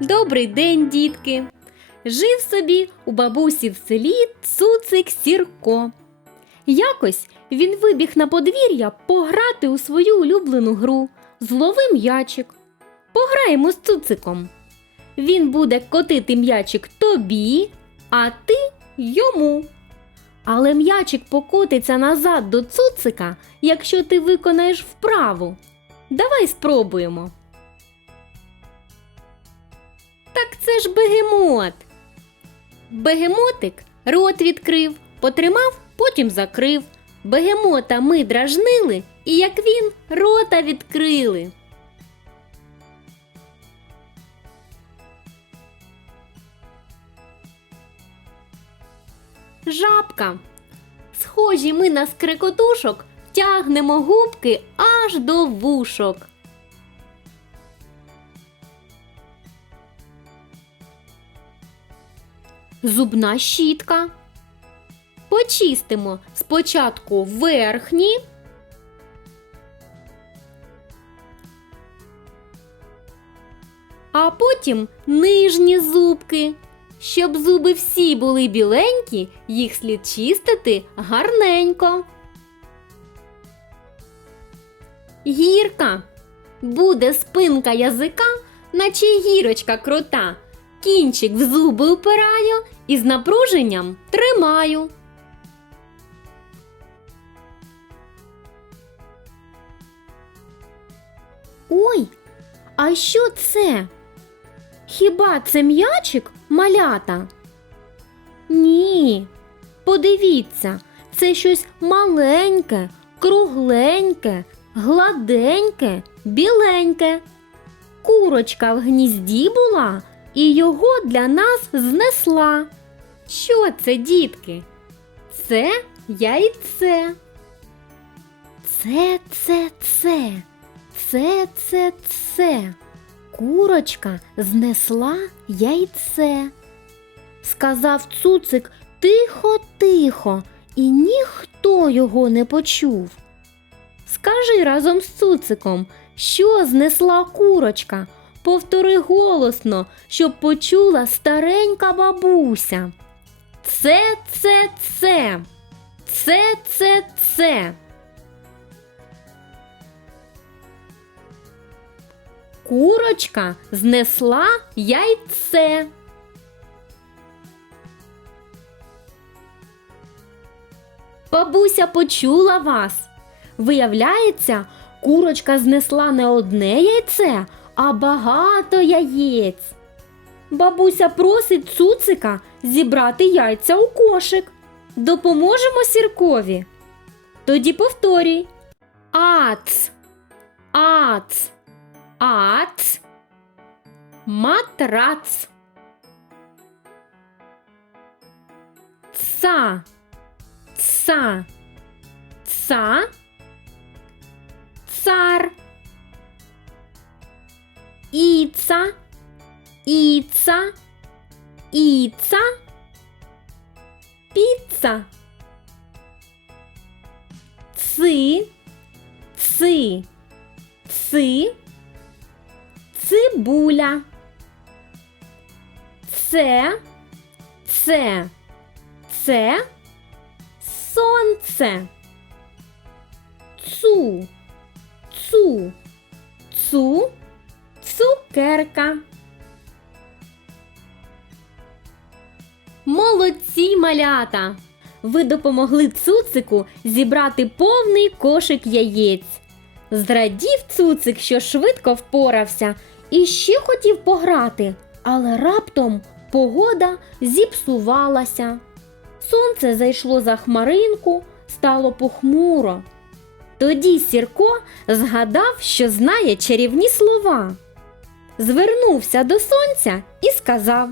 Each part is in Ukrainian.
Добрий день, дітки! Жив собі у бабусі в селі цуцик Сірко. Якось він вибіг на подвір'я пограти у свою улюблену гру Злови м'ячик. Пограємо з цуциком. Він буде котити м'ячик тобі, а ти йому. Але м'ячик покотиться назад до цуцика, якщо ти виконаєш вправу. Давай спробуємо. Так це ж бегемот. Бегемотик рот відкрив, потримав, потім закрив. Бегемота ми дражнили, і як він рота відкрили. Жабка. Схожі ми на скрикотушок, тягнемо губки аж до вушок. Зубна щітка. Почистимо спочатку верхні. А потім нижні зубки. Щоб зуби всі були біленькі, їх слід чистити гарненько. Гірка. Буде спинка язика, наче гірочка крута. Кінчик в зуби упираю і з напруженням тримаю. Ой, а що це? Хіба це м'ячик малята? Ні. Подивіться, це щось маленьке, кругленьке, гладеньке, біленьке. Курочка в гнізді була і його для нас знесла. Що це, дітки? Це яйце. Це, це, це, це, це, це. Курочка знесла яйце. Сказав цуцик тихо, тихо, і ніхто його не почув. Скажи разом з цуциком, що знесла курочка. Повтори голосно, щоб почула старенька бабуся. Це, це, це. Це, це, це. Курочка знесла яйце. Бабуся почула вас. Виявляється, курочка знесла не одне яйце, а багато яєць. Бабуся просить цуцика зібрати яйця у кошик. Допоможемо сіркові. Тоді повторюй. Ац. Ац. Ац. Матрац. Ца. Ца. Ца. Цар. Іца. Іца. Іца. Піца. Ци. Ци. Ци. Цибуля. Це. Це. Це. Сонце. Цу. Цукерка. Молодці малята! Ви допомогли цуцику зібрати повний кошик яєць. Зрадів цуцик, що швидко впорався, і ще хотів пограти, але раптом погода зіпсувалася. Сонце зайшло за хмаринку, стало похмуро. Тоді Сірко згадав, що знає чарівні слова. Звернувся до сонця і сказав: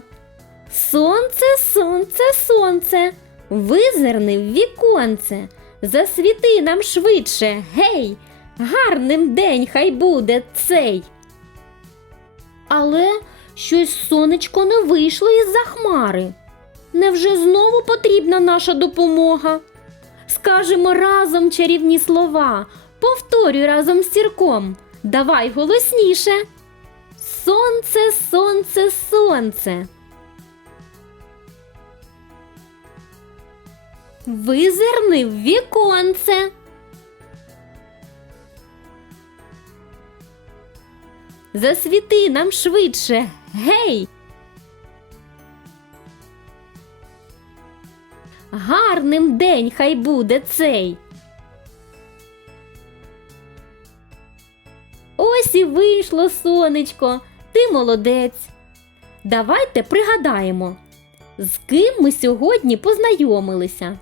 Сонце, сонце, сонце, визирни в віконце, засвіти нам швидше, гей, гарним день хай буде цей. Але щось сонечко не вийшло із-за хмари. Невже знову потрібна наша допомога? Скажемо разом чарівні слова. Повторюй разом з сірком. Давай голосніше. Сонце, сонце, сонце. Визирни в віконце. Засвіти нам швидше, гей. Гарним день хай буде цей. Ось і вийшло сонечко, ти молодець. Давайте пригадаємо, з ким ми сьогодні познайомилися.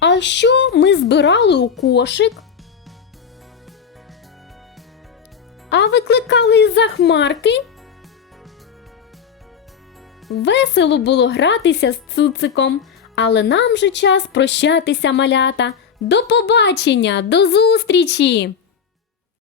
А що ми збирали у кошик? А викликали із-за хмарки? Весело було гратися з цуциком, але нам же час прощатися, малята. До побачення, до зустрічі!